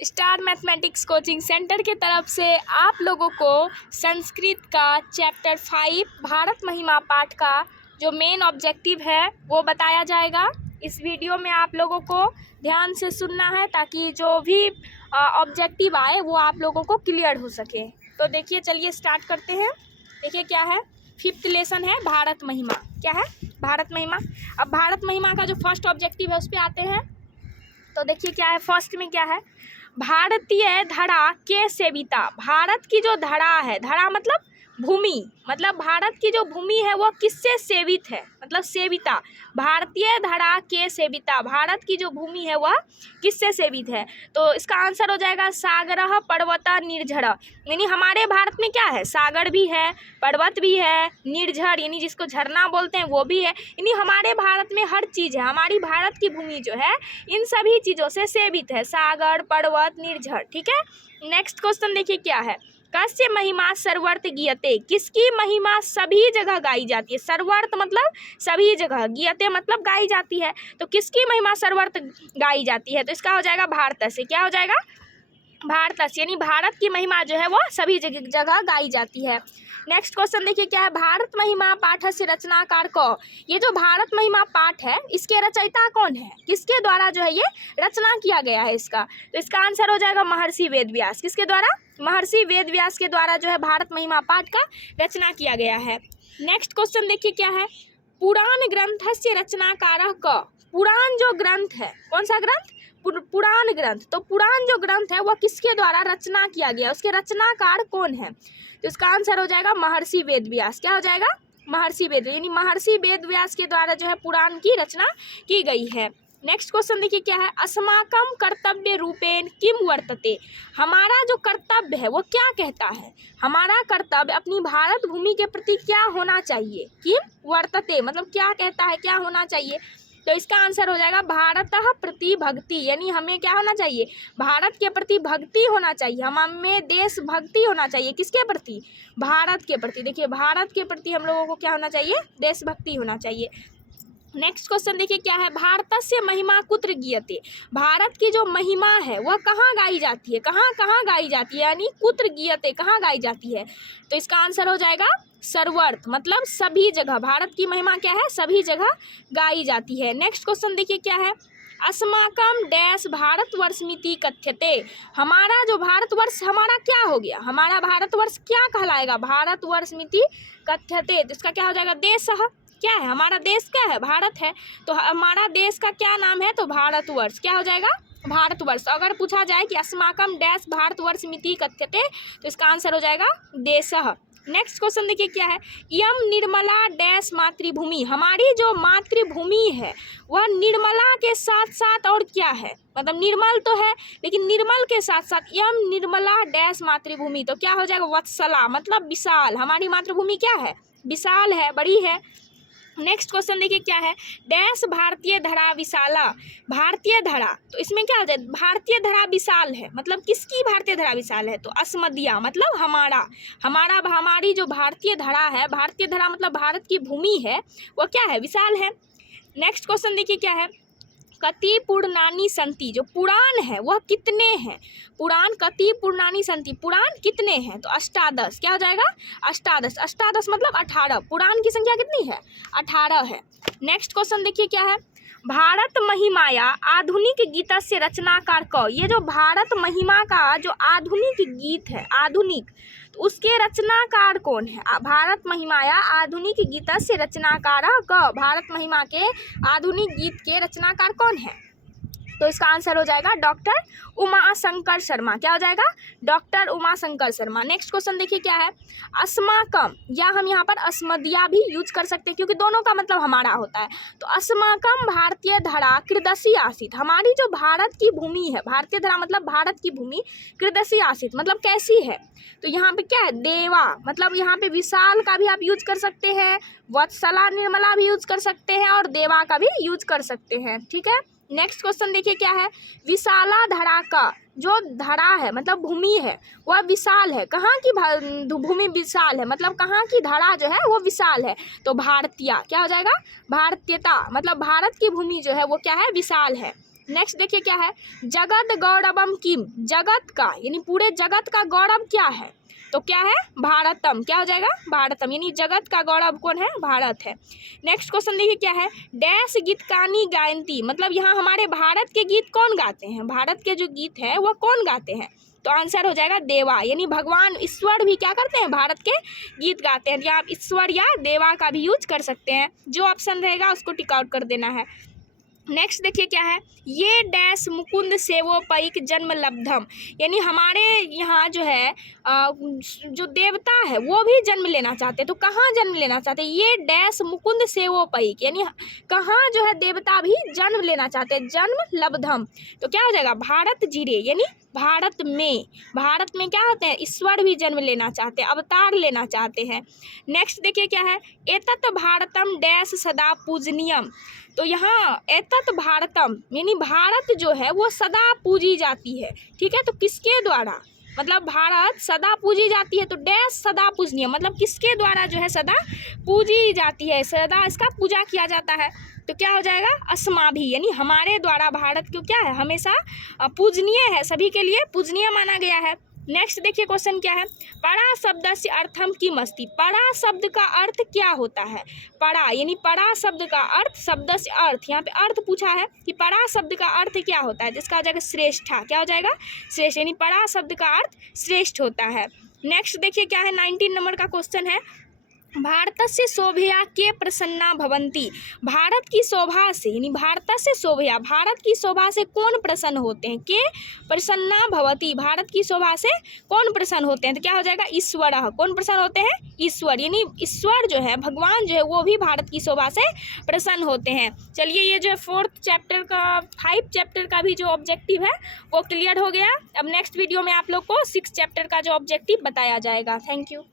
Star mathematics coaching centre की तरफ से आप लोगों को संस्कृत का चैप्टर 5 भारत महिमा पाठ का जो मेन ऑब्जेक्टिव है वो बताया जाएगा। इस वीडियो में आप लोगों को ध्यान से सुनना है ताकि जो भी ऑब्जेक्टिव आए वो आप लोगों को क्लियर हो सके। तो देखिए, चलिए स्टार्ट करते हैं। देखिए क्या है, 5th लेसन है भारत महिमा। क्या है? भारत महिमा। अब भारत महिमा का जो फर्स्ट ऑब्जेक्टिव है उस पर आते हैं। तो देखिए क्या है, फर्स्ट में क्या है, भारतीय धरा के सेविता। भारत की जो धरा है, धरा मतलब भूमि, मतलब भारत की जो भूमि है वो किससे सेवित है, मतलब सेविता। भारतीय धरा के सेविता, भारत की जो भूमि है वह किससे सेवित है। तो इसका आंसर हो जाएगा सागरः पर्वत निर्झर। यानी हमारे भारत में क्या है, सागर भी है, पर्वत भी है, निर्झर यानी जिसको झरना बोलते हैं वो भी है। यानी हमारे भारत में हर चीज़ है। हमारी भारत की भूमि जो है इन सभी चीज़ों से सेवित है, सागर, पर्वत, निर्झर। ठीक है। नेक्स्ट क्वेश्चन देखिए क्या है, कस्य महिमा सर्वर्थ गीयते। किसकी महिमा सभी जगह गाई जाती है। सर्वर्थ मतलब सभी जगह, गीयते मतलब गाई जाती है। तो किसकी महिमा सर्वर्थ गाई जाती है, तो इसका हो जाएगा भारत से। क्या हो जाएगा? भारत से, यानी भारत की महिमा जो है वो सभी जगह गाई जाती है। नेक्स्ट क्वेश्चन देखिए क्या है, भारत महिमा पाठ से रचनाकार को। ये जो भारत महिमा पाठ है इसके रचयिता कौन है, किसके द्वारा जो है ये रचना किया गया है इसका। तो इसका आंसर हो जाएगा महर्षि वेदव्यास। किसके द्वारा? महर्षि वेदव्यास के द्वारा जो है भारत महिमा पाठ का रचना किया गया है। नेक्स्ट क्वेश्चन देखिए क्या है, पुराण ग्रंथस्य रचनाकारः क। पुराण जो ग्रंथ है, कौन सा ग्रंथ? पुराण ग्रंथ। तो पुराण जो ग्रंथ है वह किसके द्वारा रचना किया गया, उसके रचनाकार कौन है। तो इसका आंसर हो जाएगा महर्षि वेदव्यास। क्या हो जाएगा? महर्षि वेद, यानी महर्षि वेदव्यास के द्वारा जो है पुराण की रचना की गई है। नेक्स्ट क्वेश्चन देखिए क्या है, अस्माकं कर्तव्य रूपेण किम वर्तते। हमारा जो कर्तव्य है वो क्या कहता है। हमारा कर्तव्य अपनी भारत भूमि के प्रति क्या होना चाहिए, किम वर्तते मतलब क्या कहता है, क्या होना चाहिए। तो इसका आंसर हो जाएगा भारतः प्रति भक्ति, यानी हमें क्या होना चाहिए, भारत के प्रति भक्ति होना चाहिए। हमें देशभक्ति होना चाहिए। किसके प्रति? भारत के प्रति। देखिए भारत के प्रति हम लोगों को क्या होना चाहिए, देशभक्ति होना चाहिए। नेक्स्ट क्वेश्चन देखिए क्या है, भारतस्य महिमा कुत्र गीयते। भारत की जो महिमा है वह कहाँ गाई जाती है, कहाँ कहाँ गाई जाती है, यानी कुत्र गीयते कहाँ गाई जाती है। तो इसका आंसर हो जाएगा सर्वर्थ, मतलब सभी जगह। भारत की महिमा क्या है, सभी जगह गाई जाती है। नेक्स्ट क्वेश्चन देखिए क्या है, अस्माकं डैश भारतवर्षमिति कथ्यते। हमारा जो भारतवर्ष हमारा क्या हो गया, हमारा भारतवर्ष क्या कहलाएगा, भारतवर्षमिति कथ्यते। तो इसका क्या हो जाएगा, देशः। क्या है, हमारा देश क्या है, भारत है। तो हमारा देश का क्या नाम है, तो भारतवर्ष। क्या हो जाएगा, भारतवर्ष। अगर पूछा जाए कि अस्माकं डैश भारतवर्षमिति कथ्यते तो इसका आंसर हो जाएगा देशः। नेक्स्ट क्वेश्चन देखिए क्या है, यम निर्मला डैश मातृभूमि। हमारी जो मातृभूमि है वह निर्मला के साथ साथ और क्या है, मतलब निर्मल तो है लेकिन निर्मल के साथ साथ यम निर्मला डैश मातृभूमि। तो क्या हो जाएगा, वत्सला मतलब विशाल। हमारी मातृभूमि क्या है, विशाल है, बड़ी है। नेक्स्ट क्वेश्चन देखिए क्या है, डैश भारतीय धरा विशाला। भारतीय धरा, तो इसमें क्या हो जाए, भारतीय धरा विशाल है, मतलब किसकी भारतीय धरा विशाल है, तो अस्मदिया मतलब हमारी जो भारतीय धरा है, भारतीय धरा मतलब भारत की भूमि है वो क्या है, विशाल है। नेक्स्ट क्वेश्चन देखिए क्या है, कति पुराणानि सन्ति। जो पुराण है वह कितने हैं, पुराण कति पुराणानि सन्ति, पुराण कितने हैं, तो अष्टादश। क्या हो जाएगा, अष्टादश। अष्टादश मतलब 18। पुराण की संख्या कितनी है, 18 है। नेक्स्ट क्वेश्चन देखिए क्या है, भारत महिमाया आधुनिक गीतस्य रचनाकार क। ये जो भारत महिमा का जो आधुनिक गीत है, आधुनिक, तो उसके रचनाकार कौन है। भारत महिमाया आधुनिक गीतस्य रचनाकार क। भारत महिमा के आधुनिक गीत के रचनाकार कौन है, तो इसका आंसर हो जाएगा डॉक्टर उमाशंकर शर्मा। क्या हो जाएगा, doctor Umashankar Sharma. Next question देखिए क्या है, अस्माकं, या हम यहाँ पर अस्मदिया भी यूज कर सकते हैं क्योंकि दोनों का मतलब हमारा होता है। तो अस्माकं भारतीय धरा कृदसी आसित। हमारी जो भारत की भूमि है, भारतीय धरा मतलब भारत की भूमि, कृदसी आसित मतलब कैसी है। तो यहाँ पे क्या है, देवा मतलब यहाँ पे विशाल का भी आप यूज कर सकते हैं, वत्सला निर्मला भी यूज कर सकते हैं और देवा का भी यूज कर सकते हैं। ठीक है। नेक्स्ट क्वेश्चन देखिए क्या है, विशाला धरा का जो धरा है मतलब भूमि है वह विशाल है। कहाँ की भूमि विशाल है, मतलब कहाँ की धरा जो है वो विशाल है, तो भारतीय। क्या हो जाएगा, भारतीयता मतलब भारत की भूमि जो है वो क्या है, विशाल है। नेक्स्ट देखिए क्या है, जगत गौरवम किम, जगत का यानी पूरे जगत का गौरव क्या है, तो क्या है, भारतम, क्या हो जाएगा, भारतम, यानी जगत का गौरव कौन है, भारत है। नेक्स्ट क्वेश्चन देखिए क्या है, डैश गीतकानी गायंती, मतलब यहाँ हमारे भारत के गीत कौन गाते हैं, भारत के जो गीत है वह कौन गाते हैं, तो आंसर हो जाएगा देवा, यानी भगवान ईश्वर भी क्या करते हैं, भारत के गीत गाते हैं। या आप ईश्वर या देवा का भी यूज कर सकते हैं, जो ऑप्शन रहेगा उसको टिक आउट कर देना है। नेक्स्ट देखिए क्या है, ये डैश मुकुंद सेवोपैक जन्म लब्धम, यानी हमारे यहाँ जो है जो देवता है वो भी जन्म लेना चाहते हैं, तो कहाँ जन्म लेना चाहते हैं, ये डैश मुकुंद सेवोपैक, यानी कहाँ जो है देवता भी जन्म लेना चाहते हैं, जन्म लब्धम, तो क्या हो जाएगा, भारत जिरे, यानी भारत में क्या होते हैं, ईश्वर भी जन्म लेना चाहते हैं, अवतार लेना चाहते हैं। नेक्स्ट देखिए क्या है, एतत् भारतम डैश सदा पूजनीयम, तो यहाँ एतत् भारतम यानी भारत जो है वो सदा पूजी जाती है, ठीक है, तो किसके द्वारा, मतलब भारत सदा पूजी जाती है, तो डैश सदा पूजनीय, मतलब किसके द्वारा जो है सदा पूजी जाती है, सदा इसका पूजा किया जाता है, तो क्या हो जाएगा, अस्माभि, यानी हमारे द्वारा भारत को क्या है, हमेशा पूजनीय है, सभी के लिए पूजनीय माना गया है। नेक्स्ट देखिए क्वेश्चन क्या है, परा शब्द से अर्थम की मस्ती, परा शब्द का अर्थ क्या होता है, परा यानी परा शब्द का अर्थ, शब्द से अर्थ, यहाँ पे अर्थ पूछा है कि परा शब्द का अर्थ क्या होता है, जिसका हो जाएगा श्रेष्ठा, क्या हो जाएगा, श्रेष्ठ, यानी परा शब्द का अर्थ श्रेष्ठ होता है। नेक्स्ट देखिए क्या है, 19 नंबर का क्वेश्चन है, भारतस्य शोभया के प्रसन्ना भवन्ति, भारत की शोभा से यानी भारतस्य शोभया, भारत की शोभा से कौन प्रसन्न होते हैं, के प्रसन्ना भवति, भारत की शोभा से कौन प्रसन्न होते हैं, तो क्या हो जाएगा, ईश्वर, कौन प्रसन्न होते हैं, ईश्वर, यानी ईश्वर जो है, भगवान जो है वो भी भारत की शोभा से प्रसन्न होते हैं। चलिए ये जो है 4th चैप्टर का 5 चैप्टर का भी जो ऑब्जेक्टिव है वो क्लियर हो गया। अब नेक्स्ट वीडियो में आप लोग को 6 चैप्टर का जो ऑब्जेक्टिव बताया जाएगा। Thank you.